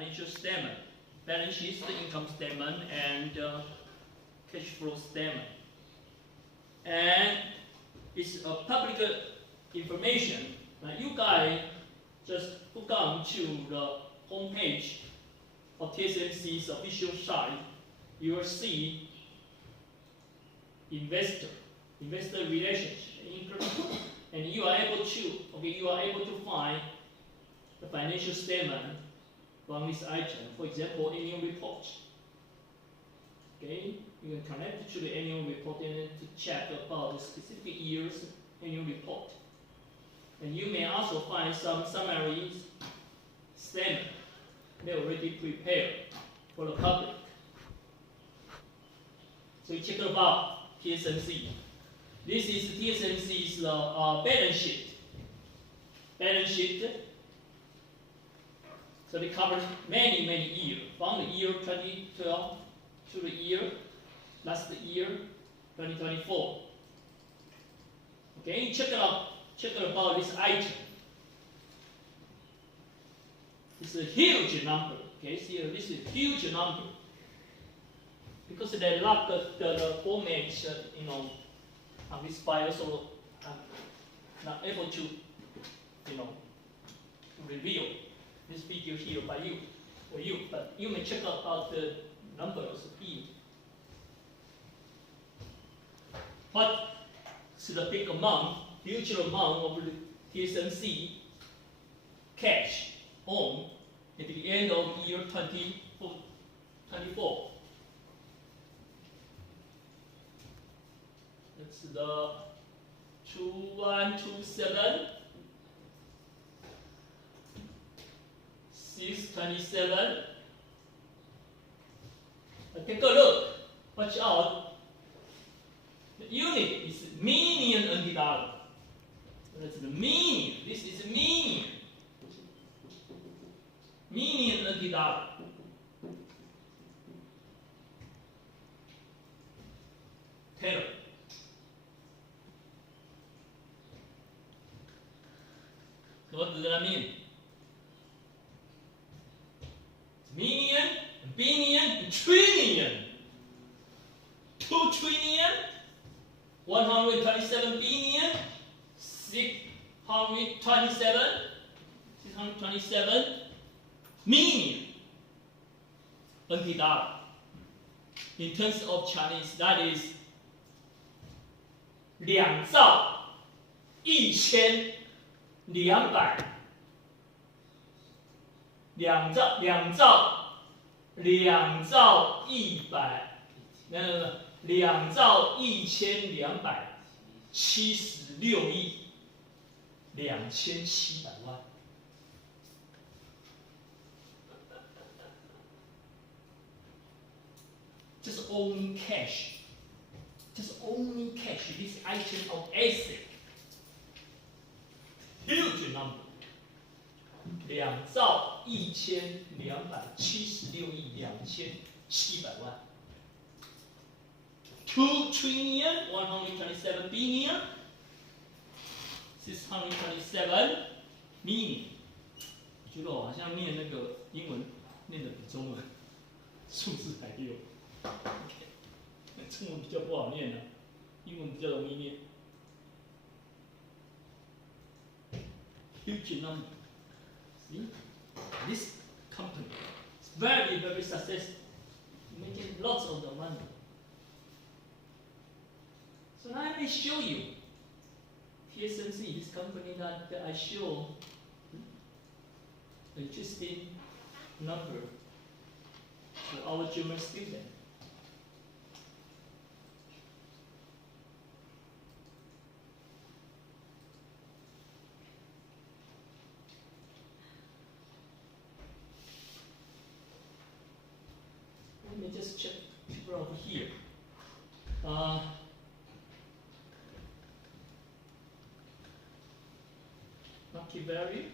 financial statement, balance sheet, income statement, and cash flow statement. And it's a public information. Now you guys just hook on to the homepage of TSMC's official site. You will see investor relationship, and you are able to find the financial statement from this item. For example, annual report. Okay, you can connect to the annual report and to check about the specific year's annual report. And you may also find some summary statement they already prepared for the public. So you check about TSMC. This is TSMC's balance sheet. So they cover many years, from the year 2012 to the year last year 2024. Okay, check about this item. It's a huge number. Okay, see this is a huge number because they lock the format, on this file, so I'm not able to, reveal this figure here by you, but you may check out the numbers here. What's the big amount, huge amount of the TSMC cash on at the end of year 2024? That's the 2127 627. Take a look. Watch out. The unit is million NT dollar. That's the million. This is million. Million NT dollar. Taylor. So what does that mean? Million, billion, trillion. 2 trillion, 127 billion, 627 million NT dollar. In terms of Chinese, that is 2兆1200 2兆1276亿2700万。Just only cash. Just only cash. This item of asset. Huge number. 2兆1276亿2700万。2 trillion 127 billion 627 million。我觉得我好像念那个英文念的比中文数字还溜。中文比较不好念啊，英文比较容易念。Huge number. See, this company is very successful, making lots of the money. So now I may show you TSMC, this company that I show interesting number to our German student. Let me just check over here. Market value.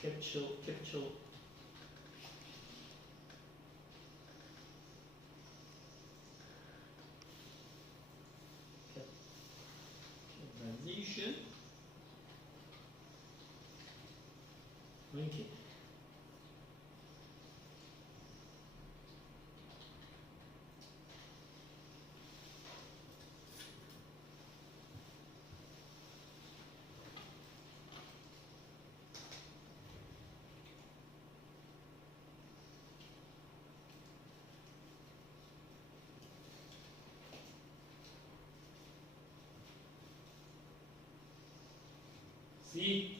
Capital. Capitalization. ranking. See?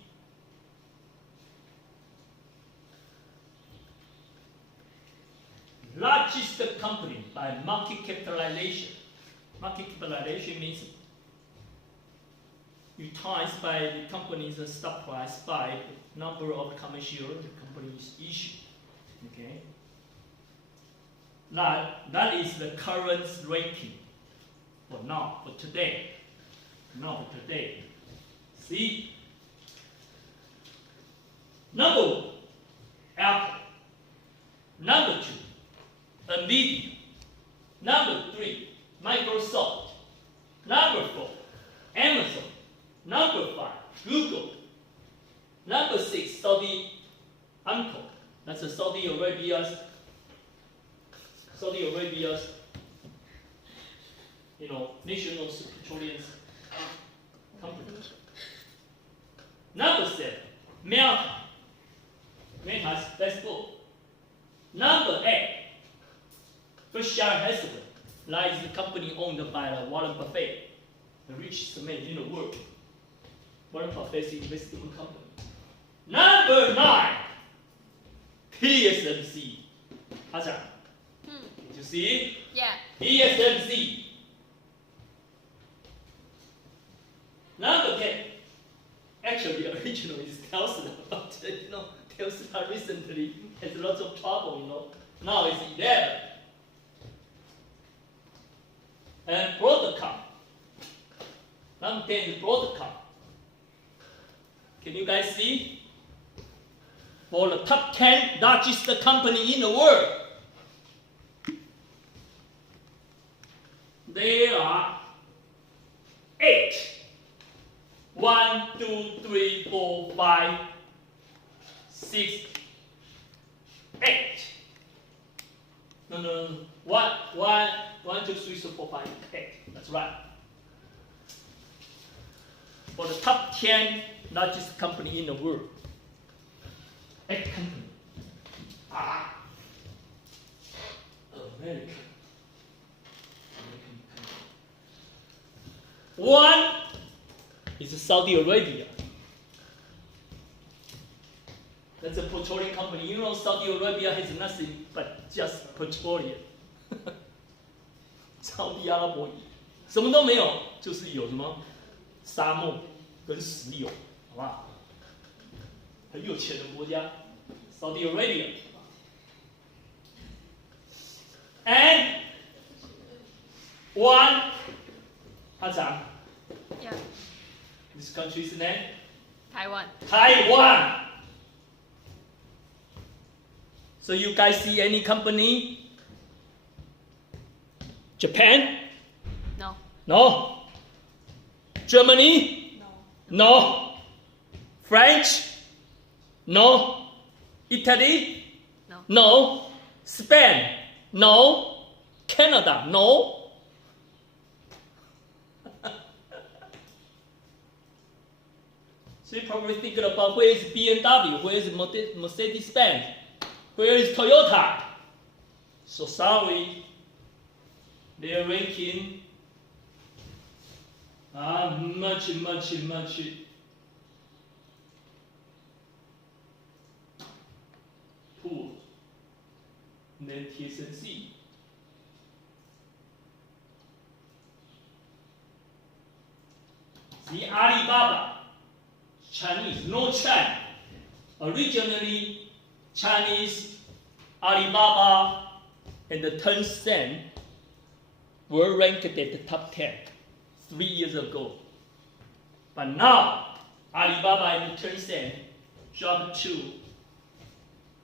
Largest company by market capitalization. Market capitalization means you times by the company's stock price by the number of common shares the company is issued. Okay? That is the current ranking for now, for today. Now for today. See? Number 1, Apple. Number 2, NVIDIA. Number 3, Microsoft. Number 4, Amazon. Number 5, Google. Number 6, Saudi Aramco. That's a Saudi Arabia's national petroleum company. Number 7, Meta. Meta's Facebook. Number 8, Berkshire Hathaway. That is the company owned by Warren Buffett, the richest man in the world. Warren Buffett's investment company. Number 9, TSMC. How's that? Did you see? Yeah. TSMC. Number 10, actually originally is Tesla, but Tesla recently has lots of trouble, Now it's 11. And Broadcom. Number 10 is Broadcom. Can you guys see? For the top 10 largest company in the world, there are 8. 1, 2, 3, 4, 5, 6, 8. No. 1, 2, 3, 4, 5, 8. That's right. For the top 10 largest company in the world. 8 company. American. 1 is Saudi Arabia. That's a petroleum company. Saudi Arabia has nothing but just petroleum. 沙地阿拉伯什么都没有，就是有什么沙漠跟石油，好不好？很有钱的国家 ，Saudi Arabia。And 1，他讲 Yeah. This country's name? Taiwan. Taiwan. So you guys see any company? Japan? No. No. Germany? No. No. French? No. Italy? No. No. Spain? No. Canada? No. So you're probably thinking about where is BMW, where is Mercedes-Benz, where is Toyota. So sorry, their ranking are much poor than TSMC. See, Alibaba. Chinese, no China. Originally, Chinese, Alibaba, and the Tencent were ranked at the top 10 3 years ago. But now, Alibaba and Tencent dropped to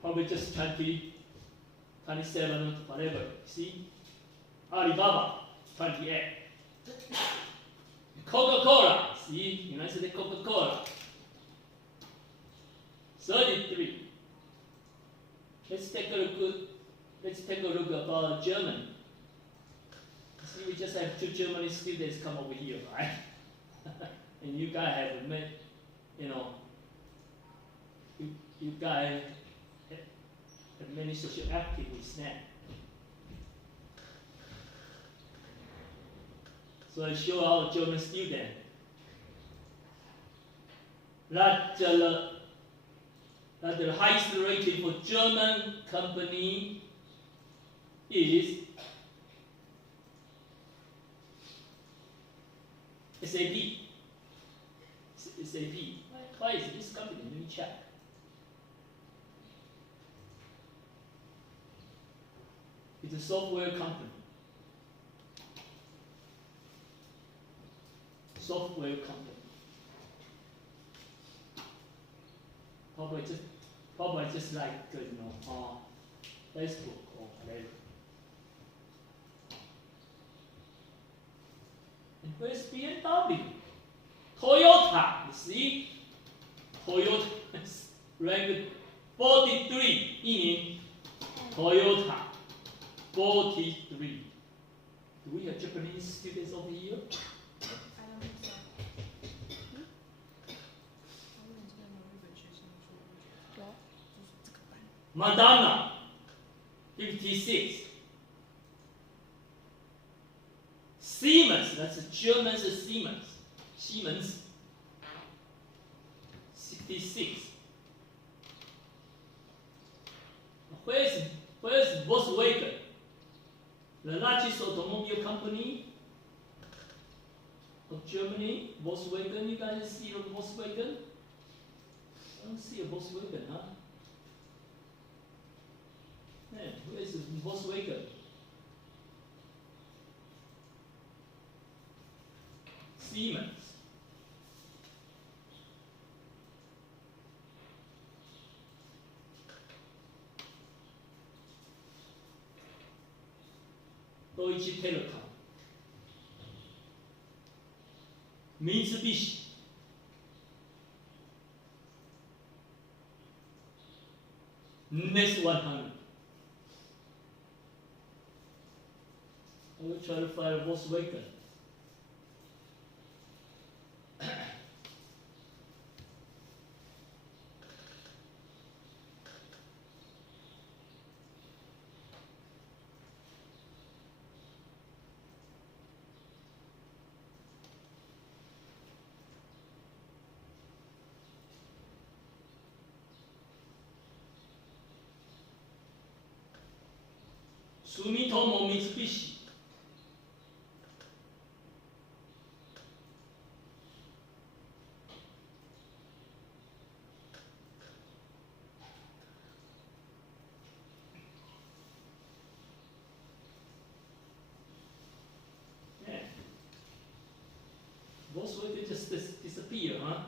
probably just 20, 27, whatever. See? Alibaba, 28. Coca-Cola, see? United States Coca-Cola. 33. Let's take a look about Germany. See, we just have 2 German students come over here, right? And you guys have met, you guys have many social activities now. So I show our German student that the highest rating for German company is SAP. SAP. Why is this company? Let me check. It's a software company. Software company. Probably just like Facebook or whatever. And where's BMW? Toyota, you see? Toyota is ranked 43 in Toyota. 43. Do we have Japanese students over here? I don't think so. Madonna, 56. Siemens, that's a German Siemens. Siemens, 66. Where's Volkswagen? The largest automobile company of Germany, Volkswagen. You guys see a Volkswagen? I don't see a Volkswagen, huh? Yeah, where's Volkswagen? Siemens. Deutsche Telekom. Mitsubishi. Next 100. I will try to find Volkswagen. Sumitomo Mitsubishi. Yeah. Volkswagen just disappear, huh?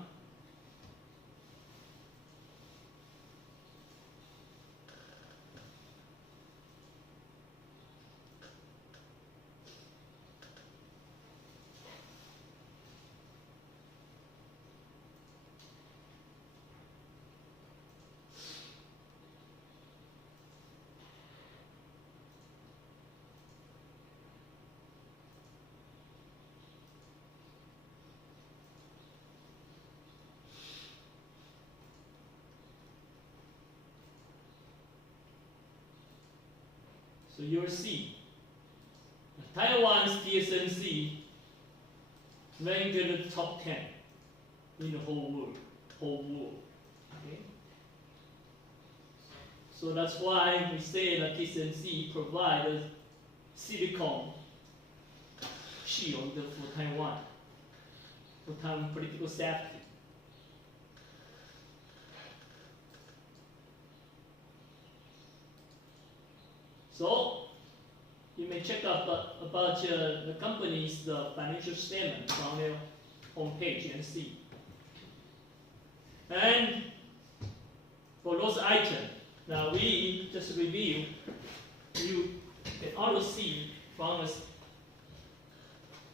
So you'll see Taiwan's TSMC ranked in the top 10 in the whole world. Okay? So that's why we say that TSMC provides a silicon shield for Taiwan, for Taiwan political safety. So you may check out about the company's financial statement on their homepage and see. And for those items, now we just review, you can also see from the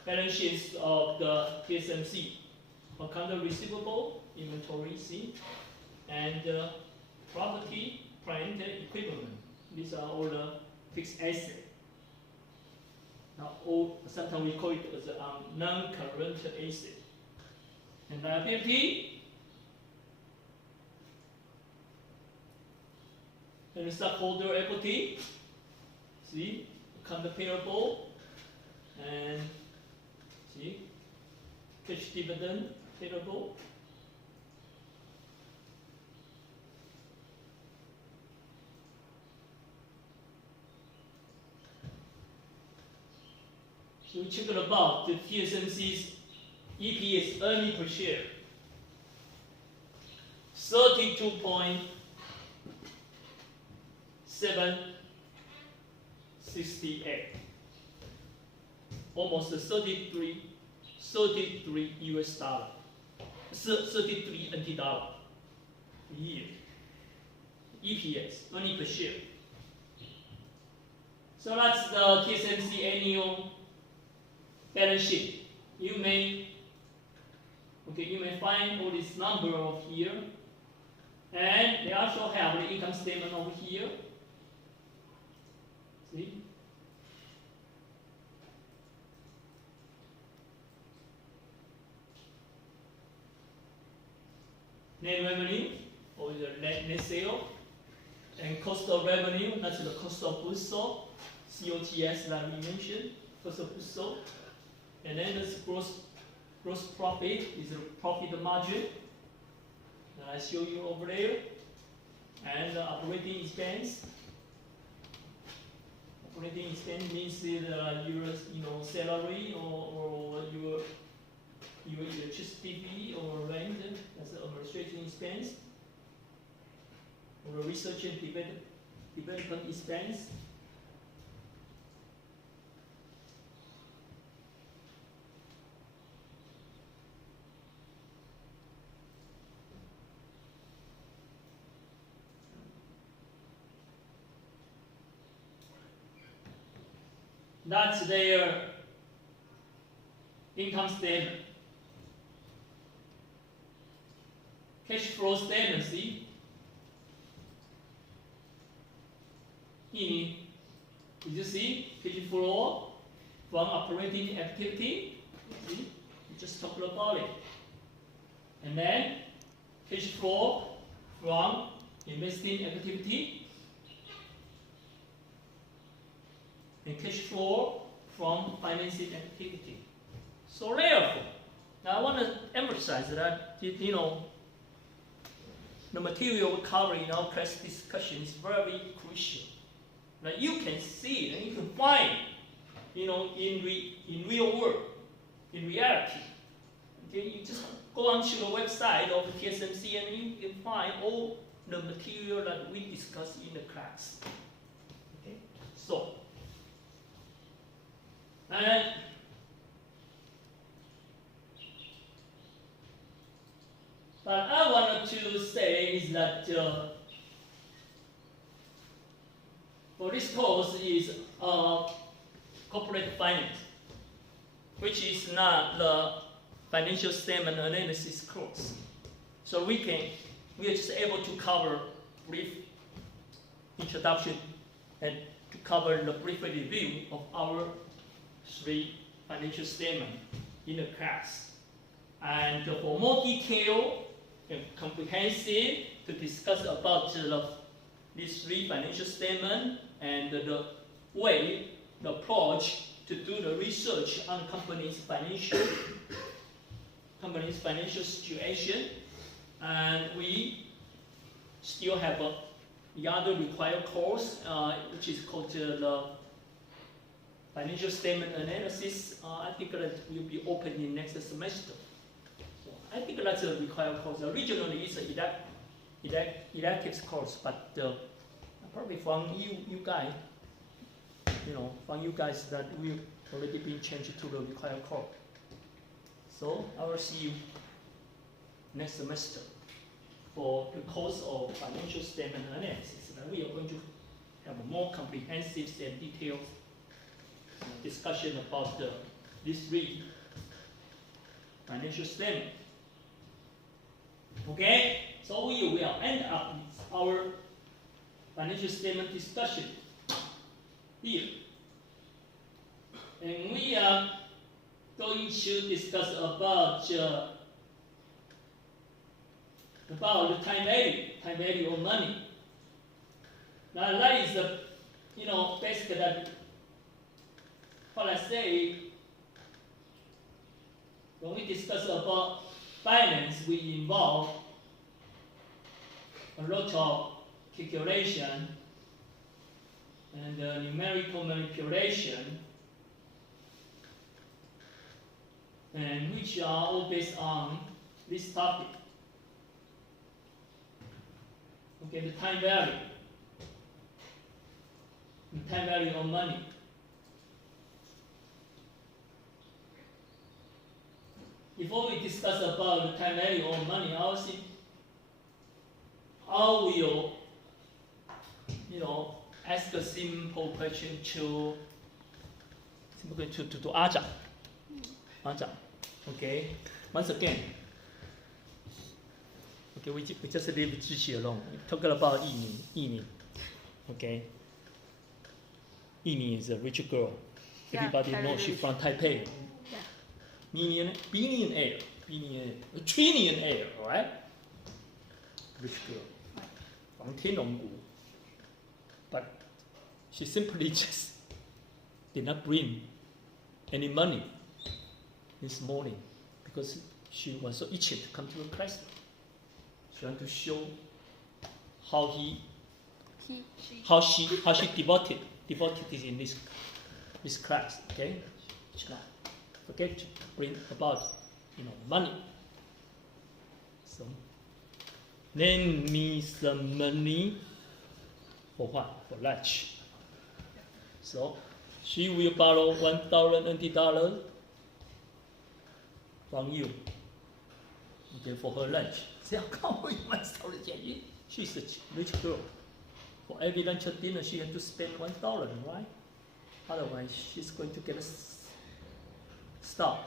balance sheets of the TSMC, account receivable, inventory, see, and property, plant, equipment. These are all the fixed assets. Now, sometimes we call it as a non-current asset. And liability, and stockholder equity. See, account payable, and see, cash dividend payable. So we check about the TSMC's EPS, earning per share, 32.768, almost 33 US dollar, 33 NT dollar a year. EPS, earning per share. So that's the TSMC annual balance sheet. You may find all this number over here, and they also have the income statement over here. See? Net revenue, or the net sale, and cost of revenue, that's the cost of goods sold, COGS that we mentioned, cost of goods sold. And then this gross profit is the profit margin that I show you over there, and the operating expense. Operating expense means your salary or your electricity fee or rent. That's the administration expense. Or research and development expense. That's their income statement. Cash flow statement, see? Did you see? Cash flow from operating activity. See? We just talked about it. And then cash flow from investing activity. And cash flow from financing activity. So therefore, now I want to emphasize that the material we cover in our class discussion is very crucial. Now you can see and you can find, in real world, in reality. Okay, you just go onto the website of TSMC and you can find all the material that we discussed in the class. Okay, so. And what I wanted to say is that for this course is corporate finance, which is not the financial statement analysis course. So we are just able to cover brief introduction and to cover the brief review of our 3 financial statements in the class. And for more detailed and comprehensive to discuss about these 3 financial statements and the way, the approach to do the research on the company's financial situation, and we still have the other required course, which is called the financial statement analysis. I think that will be open in next semester. So I think that's a required course. Originally, it's an electives course, but probably from you guys, that will already been changed to the required course. So I will see you next semester for the course of financial statement analysis. And we are going to have a more comprehensive and detailed discussion about these 3 financial statements. Okay, So we will end up with our financial statement discussion here. And we are going to discuss about the time value of money. Now that is the, basically that what I say when we discuss about finance, we involve a lot of calculation and numerical manipulation, and which are all based on this topic. Okay, the time value of money. Before we discuss about the time value of money, I will see how we will, ask a simple question to Aja. Okay. Once again. Okay, we just leave Ziqi alone. Talk about Yiming. Okay. Yiming is a rich girl. Everybody knows she's from Taipei. Billionaire, trillionaire, right? Rich girl from Tianlonggu. But she simply just did not bring any money this morning because she was so itchy to come to the class. She wanted to show how she devoted in this class. Okay, now forget to bring about money. So lend me some money for what? For lunch. So she will borrow $1,000 from you. Okay, for her lunch. She's a rich girl. For every lunch or dinner, she has to spend $1, right? Otherwise, she's going to get a stop.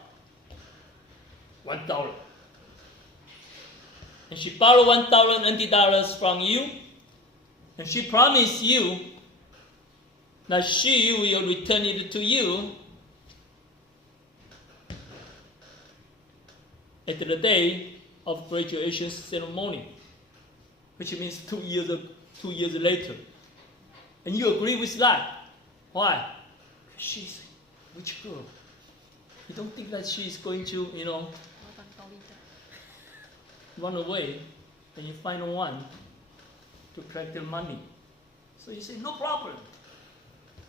$1. And she borrowed $1,000 from you, and she promised you that she will return it to you at the day of graduation ceremony, which means 2 years later. And you agree with that. Why? She's a rich girl. You don't think that she's going to, run away and you find one to collect the money. So you say, no problem.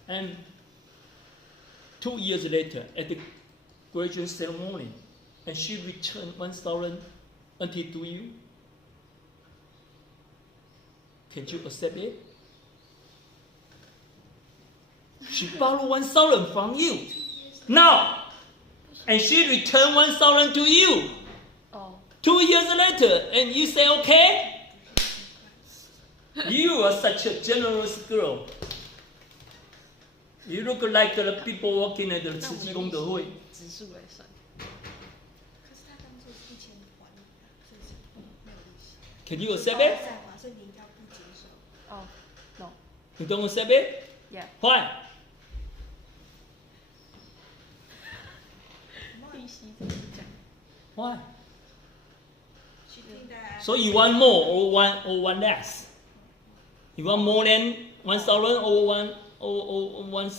And 2 years later, at the graduation ceremony, and she returned $1,000 to you. Can you accept it? She borrowed $1,000 from you. Now, and she returned $1,000 to you. 2 years later, and you say okay? You are such a generous girl. You look like the people working at the 慈济功德会. Can you accept it? No. You don't accept it? Yeah. Why? Why? So you want more or one less? You want more than $1,000 or one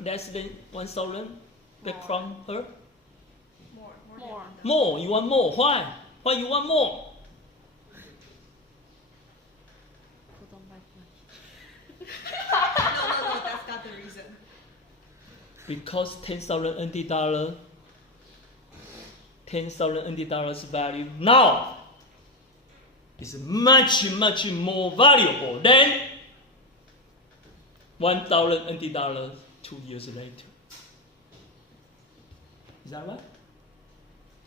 less than $1,000 back from her? More. More. You want more. Why? Why you want more? No, that's not the reason. Because $10,000 $10,000 value now is much more valuable than $1,000 2 years later. Is that right?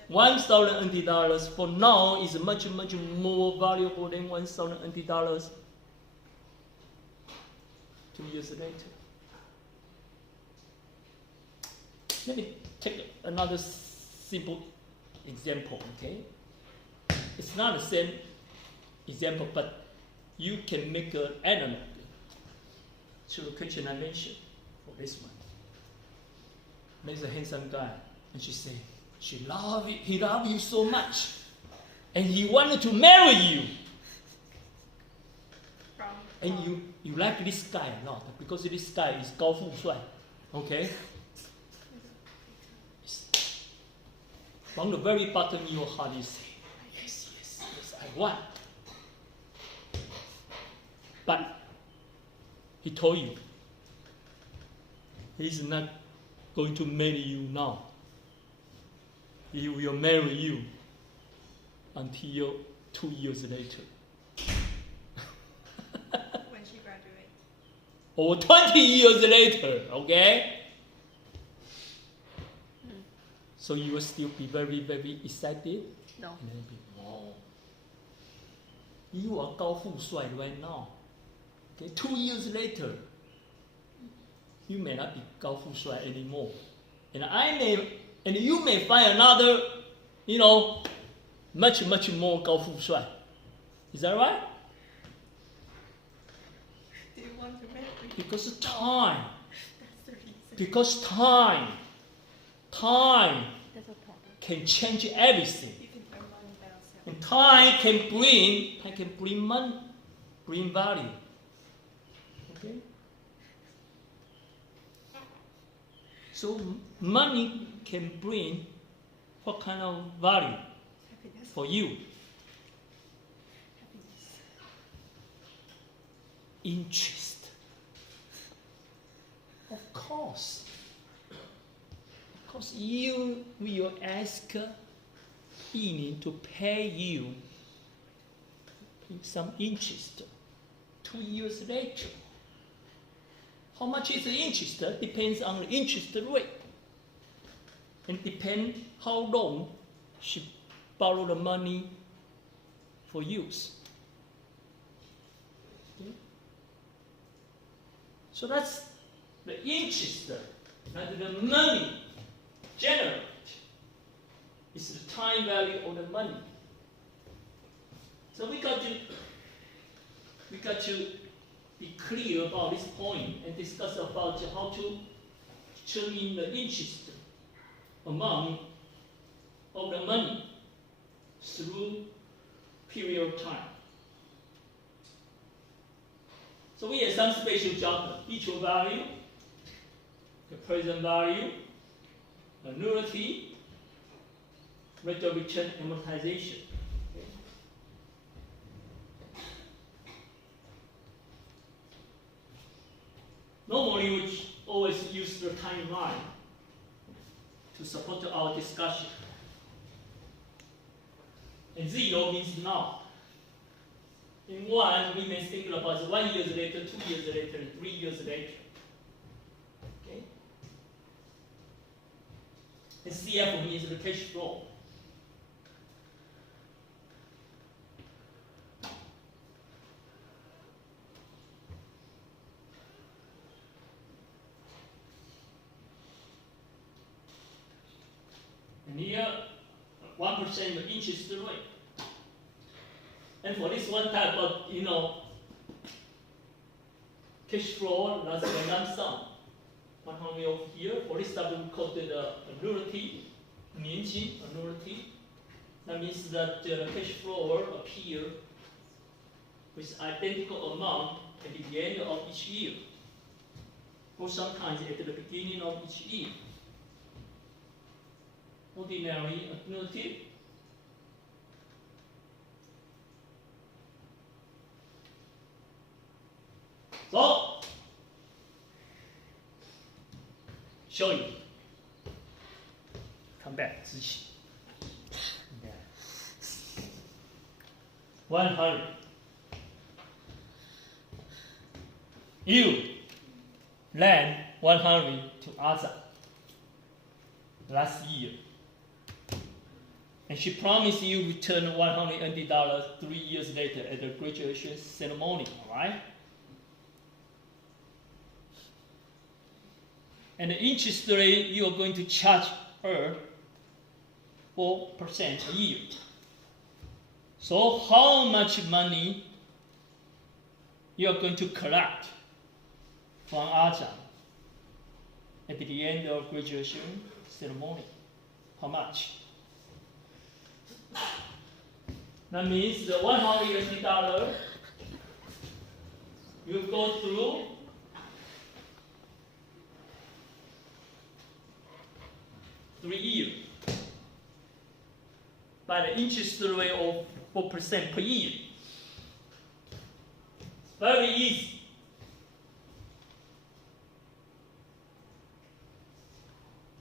$1,000 for now is much more valuable than $1,000 2 years later. Let me take another simple example, okay? It's not the same example, but you can make an analog to the question I mentioned for this one. There's a handsome guy, and she said, he loved you so much, and he wanted to marry you. And you like this guy a lot, because this guy is 高富帅, okay? From the very bottom of your heart, you say, yes, I want. But he told you, he's not going to marry you now. He will marry you until 2 years later. When she graduates. Or 20 years later, okay? So you will still be very, very excited? No. And then be, wow. You are 高富帅 right now. Okay, 2 years later, you may not be 高富帅 anymore. And you may find another, much, much more 高富帅. Is that right? Do you want to marry? Because time. That's the reason. Because time That's a problem. can change everything. You can earn money by yourself. And time can bring money, bring value. Okay? So money can bring what kind of value Happiness. for you? Happiness. Interest. Of course. Because you will ask Yining to pay you some interest 2 years later. How much is the interest? Depends on the interest rate. And depends how long she borrow the money for use. Okay? So that's the interest that the money generate. It's the time value of the money. So we got to be clear about this point and discuss about how to determine the interest amount of the money through period of time. So we have some special job: mutual value, the present value, annuity, rate of return amortization. Okay. Normally, we always use the timeline to support our discussion. And 0 means now. In 1, we may think about 1 year later, 2 years later, 3 years later. Okay? And CF means the cash flow. And here, 1% interest rate. And for this one type of, cash flow, that's the lump sum. 100 over here. For this type, we call it annuity, 年金 annuity. That means that the cash flow will appear with identical amount at the end of each year, or sometimes at the beginning of each year. Ordinary annuity. So, show you. Come back, 自己. 100. You lend 100 to Asa last year. And she promised you return $100 3 years later at the graduation ceremony, all right? And the interest rate you are going to charge her 4% a year. So how much money you are going to collect from Ajahn at the end of graduation ceremony? How much? That means the $100 you go through three years by the interest rate of 4% per year. It's very easy.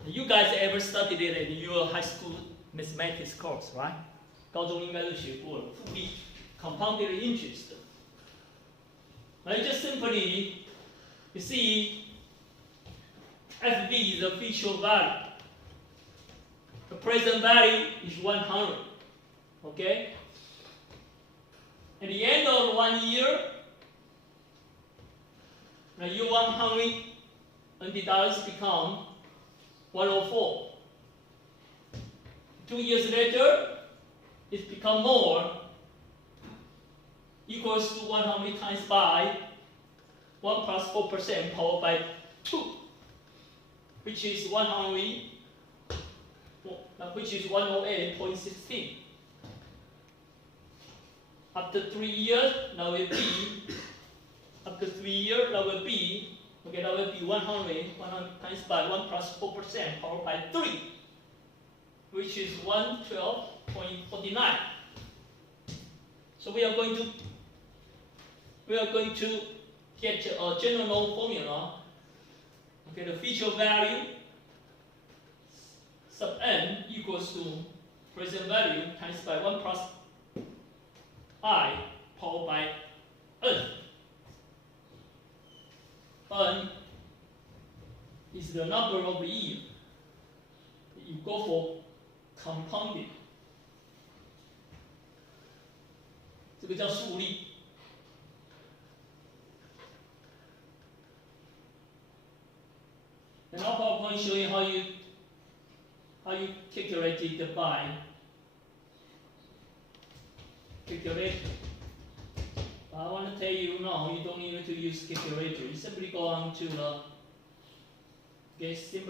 You guys ever studied it in your high school mathematics course, right? 高中应该都学过了，复利 compounded interest. Now you just simply, you see, FV is the future value. The present value is 100. Okay? At the end of 1 year, now your $100 become 104. 2 years later, it become more, equals to 100 times by 1 plus 4% powered by 2, which is 108.16. After 3 years, that will be, okay, that will be 100 times by 1 plus 4% powered by 3, which is 112.49. So we are going to get a general formula. Okay, the feature value sub n equals to present value times by 1 plus I powered by n. N is the number of years you go for compounding. 这个叫复利。And our PowerPoint show you how you calculate it by calculate. I want to tell you now, you don't need to use calculator. You simply go on to the Excel.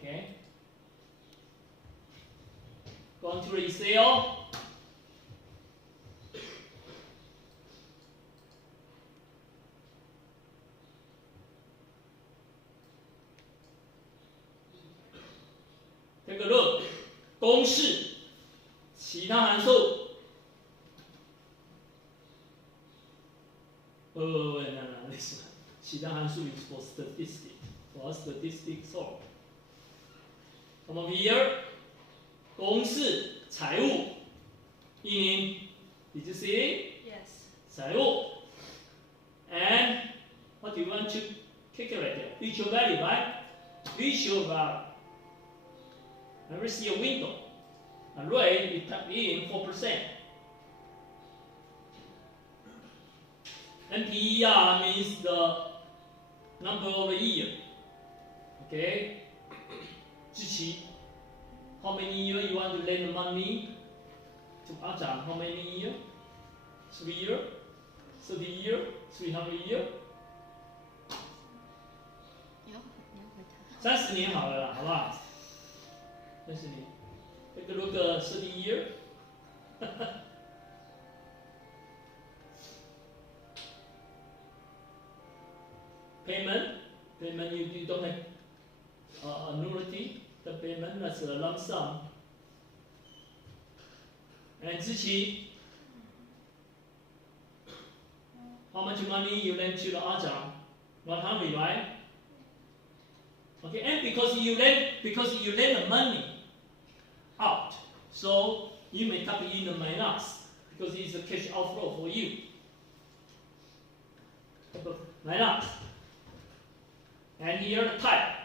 Okay. Go on to the Excel. Take a look. 公式，其他函数。No, this one. 其他函数 is for statistics. For statistics solve. Come over here. 公式，财务。一名 Did you see it? Yes. 财务。And what do you want to calculate? Future value, right? Future value. Now we see a window. A rate, we type in 4%. NPER means the number of a year. Okay? 日期. How many years you want to lend money to Ajahn? How many years? 3 years? 30 years? 300 years? 30年好了啦，好不好？30年。Take a look at 30 years. Payment, you don't have annuity. The payment, that's a lump sum. And 日期, how much money you lend to the Ajahn? 100, right? Okay, and because you lend the money out, so you may type in the minus because it's a cash outflow for you. Minus. And here the type.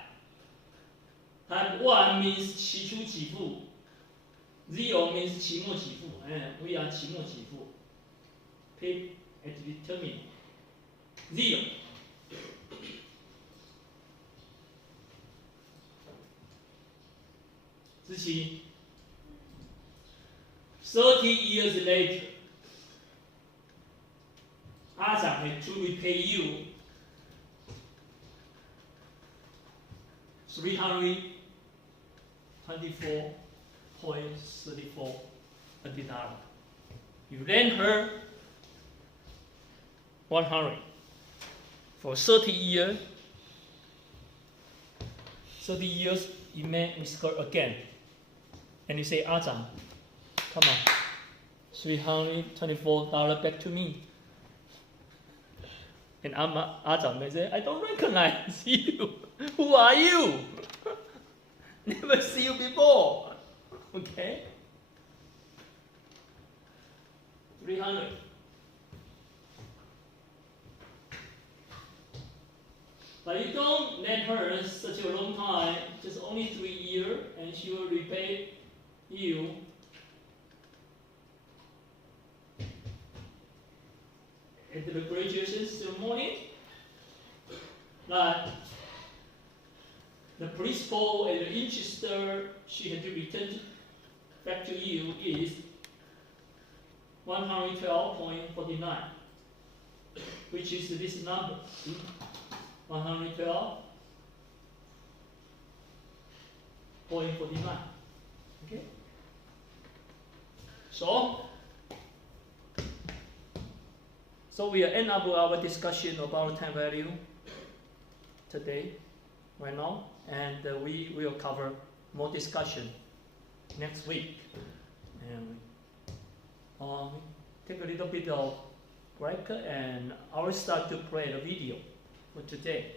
Type 1 means 期初给付 0 means 期末给付 and we are 期末给付 paid at the terminal 0. 30 years later, Azam had to repay you 324.34 $. You lend her 100 for 30 years. 30 years, you met with her again, and you say, Azam, come on, $324 back to me. And Azam may say, I don't recognize you. Who are you? Never see you before. Okay? 300. But you don't let her such a long time, just only 3 years, and she will repay you at the graduation ceremony. But the principal and the interest she had to return back to you is 112.49, which is this number. 112.49. Okay? So we will end up our discussion about time value today, right now, and we will cover more discussion next week. And take a little bit of break, and I will start to play the video for today.